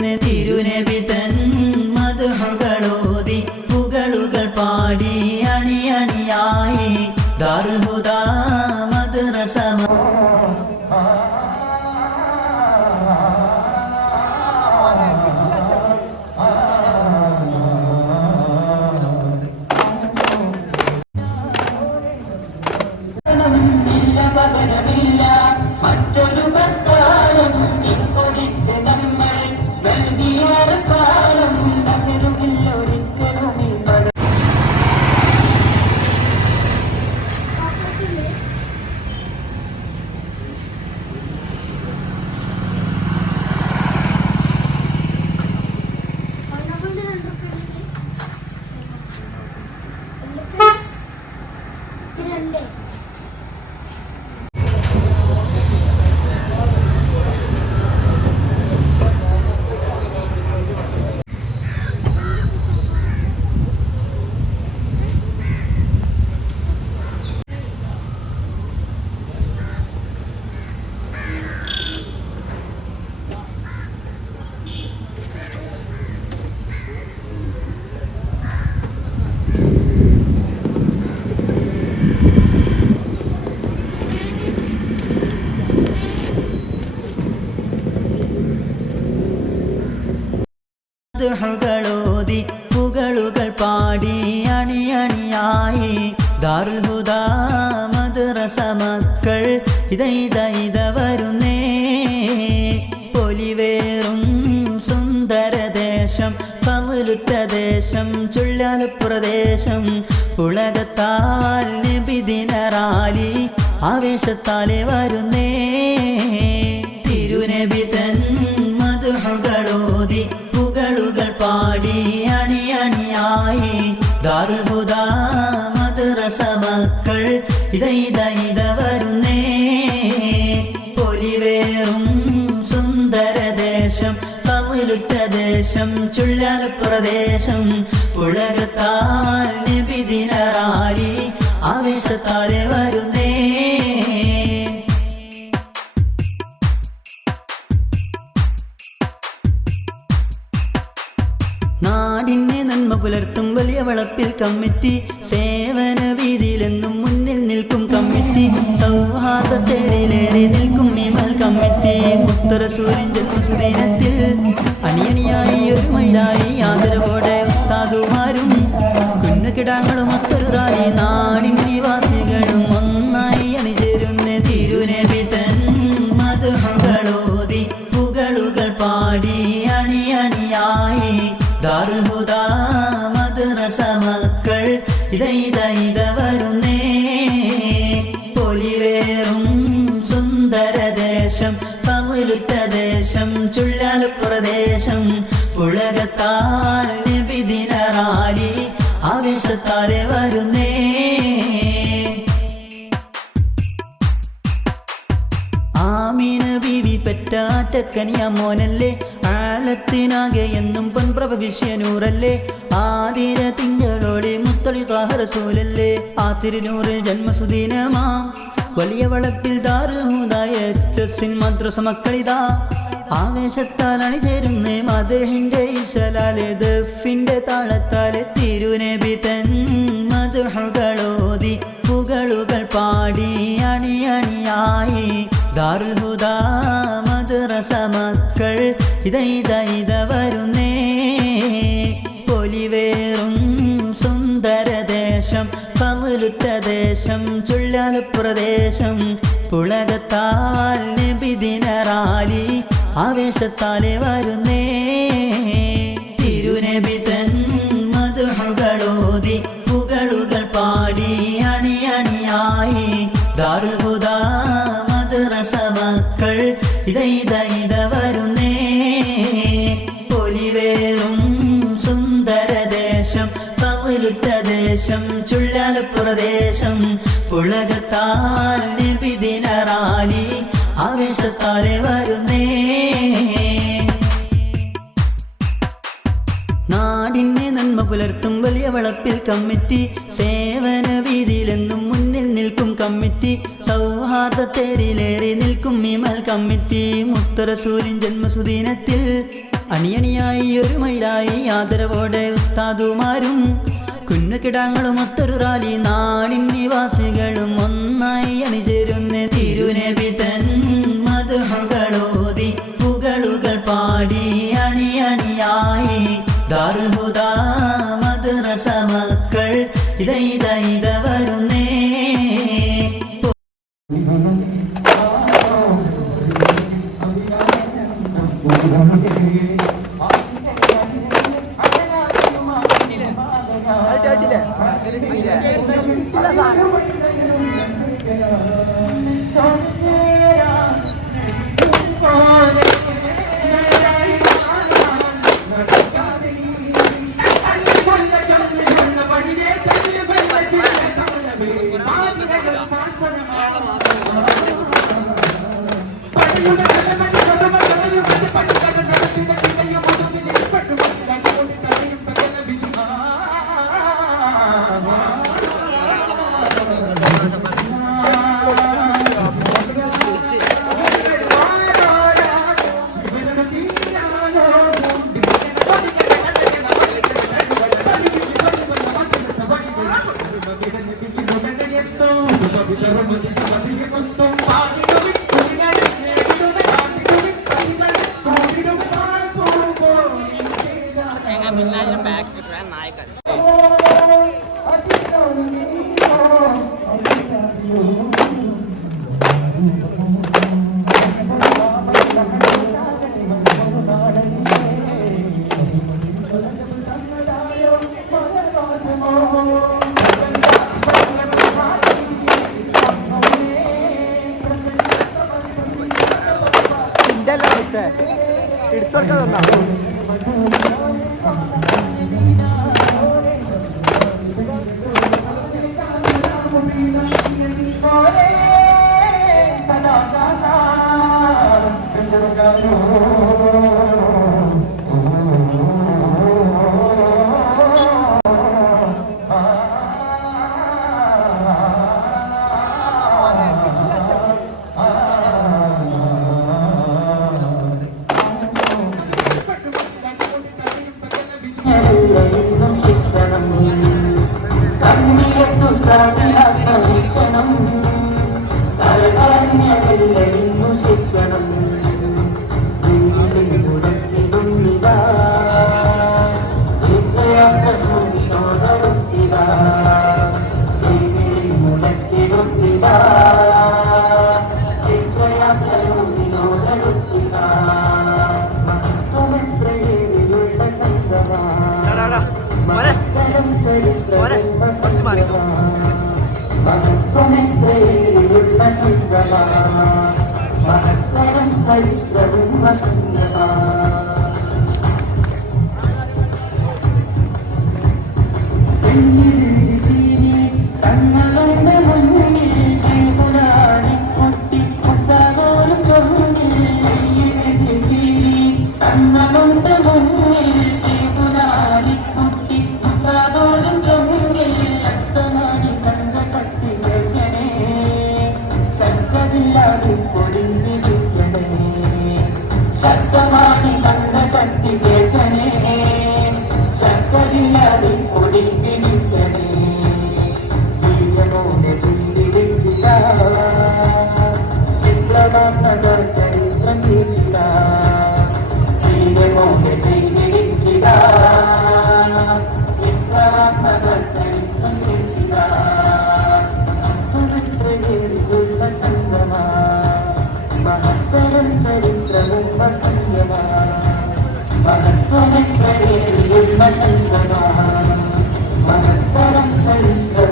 തിരുനബി തൻ മധുഹകളോതി പുകളുകൾ പാടി അണി അണിയായി. ദാർഹുദാ മദ്രസമ ഇല്ല പകരമില്ല Sunday. ദാർഹുദാ മദ്രസ മക്കൾ ഇത ഇത വരുന്നേ പൊലിവേറും സുന്ദരദേശം പവലുറ്റ ദേശം ചുള്ളാലുപ്രദേശം ഉലകത്താൽ നബിദിനറാലി ആവേശത്താലെ വരുന്നേ. തിരുനബി തൻ മധുഹകളോതി ചുള്ളാലുപ്രദേശം ഉലകത്താൽ നബിദിനറാലി ആവേശത്താലെ വരുന്നേ. നാടിനെ നന്മ പുലർത്തും വലിയ വളപ്പിൽ കമ്മിറ്റി സേവന വീതിയിലെന്നും മുന്നിൽ നിൽക്കും കമ്മിറ്റി സൗഹാർദ്ദത്തേരിലേറെ നിൽക്കും വിമൽ കമ്മിറ്റി മുത്തറ ജന്മസുദിനത്തിൽ അണിയണിയായി ഒരു മൈലായി ആദരവോടെ ഉസ്താദുമാരും കുഞ്ഞുകിടാങ്ങളും ഒത്തൊരു റാലി നാടിൻ പവലുറ്റ ചുള്ളൽ ചുള്ളാലുപ്രദേശം ഉലകത്താൽ നബിദിനറാലി ആവേശത്താലെ വരുന്നേ. ആമീന ബിവി പെറ്റാറ്റക്കനിയ മോനല്ലേ ആലത്തിനാകെ എന്നും പൊൻപ്രഭ വിഷ്യനൂറല്ലേ ആതിര തിങ്കളോടെ മുത്തളി താഹരസൂലല്ലേ ആ തിരുനൂറിൽ ജന്മസുദീനമാം. വലിയ വളപ്പിൽ ദാറുഹൂതായ എച്ച് എസിൻ മദ്രസ മക്കളിതാ. ആവേശത്താൽ അണിചേരുന്നേ മധുഹിന്റെ ഇശലാലെ ദഫിന്റെ താളത്താലെ തിരുനബി തൻ മധുഹകളോതി പുകളുകൾ പാടി അണി അണിയായി. ദാർഹുദാ മദ്രസ മക്കൾ ഇത ഇത ഇത വരുന്നേ. പൊലിവേറും സുന്ദരദേശം പകലുറ്റ ദേശം ചുള്ളാലുപ്രദേശം പുളകത്താൽ നബിദിനറാലി ആവേശത്താലെ വരുന്നേ. തിരുനബി തൻ മധുഹകളോതി പുകളുകൾ പാടി അണി അണിയായി. മധുരസമക്കൾ മക്കൾ ഇത ഇത ഇത വരുന്നേ. പൊലിവേറും പവലുറ്റ ദേശം ചുള്ളാലുപ്രദേശം ഉലകത്താൽ വളപ്പിൽ കമ്മിറ്റി സേവന വീതിയിലെന്നും മുന്നിൽ നിൽക്കും കമ്മിറ്റി സൗഹാർദ്ദ തേരിലേറി നിൽക്കും വിമൽ കമ്മിറ്റി. മുത്തര സൂര്യൻ ജന്മസുദീനത്തിൽ അണിയണിയായി ഒരു മൈലായി ആദരവോടെ ഉസ്താദുമാരും കുന്നുകിടാങ്ങളും ഒത്തൊരു റാലി നാടിൻ നിവാസികളും ഒന്നായി അണിചേരുന്ന തിരുനെ തൻ Mm-hmm. അല്ലേ? എടുത്തൊക്കെ തന്നാ. Oh, മഹത്തരം ചരിത്രവും വസന്തമാണ് செல்வ செல்வமாக மகத்தரம் செல்வ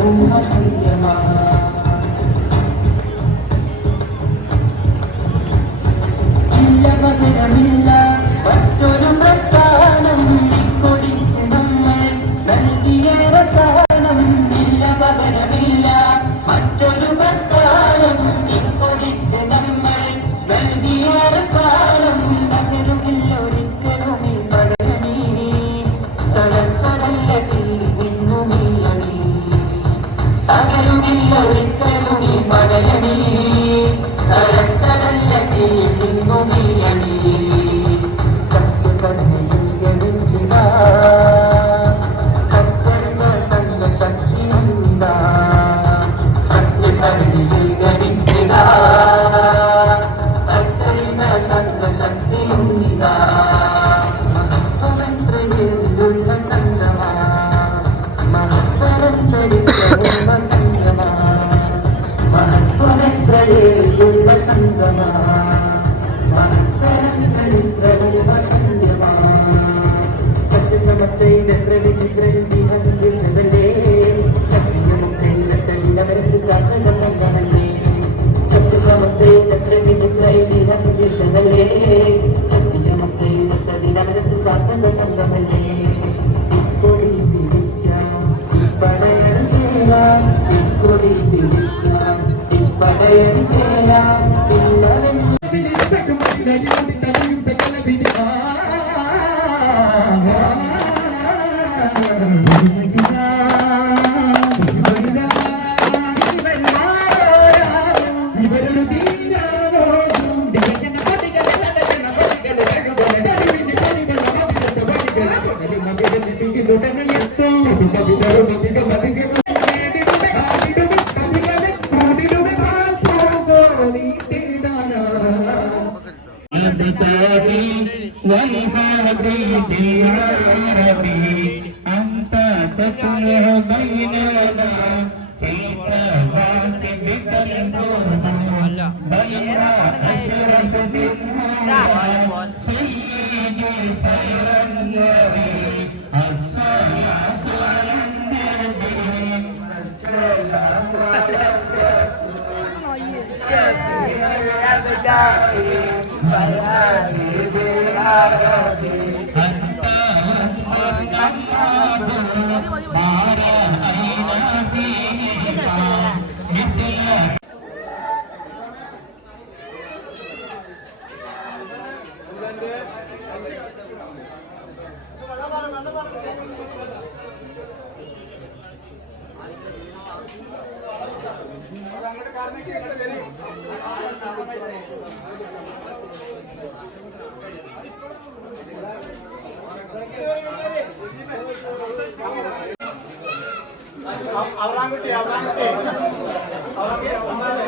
Gracias. Bye. అవరాంగుటి అవరాంగుటి అవరాంగుటి అవరాంగుటి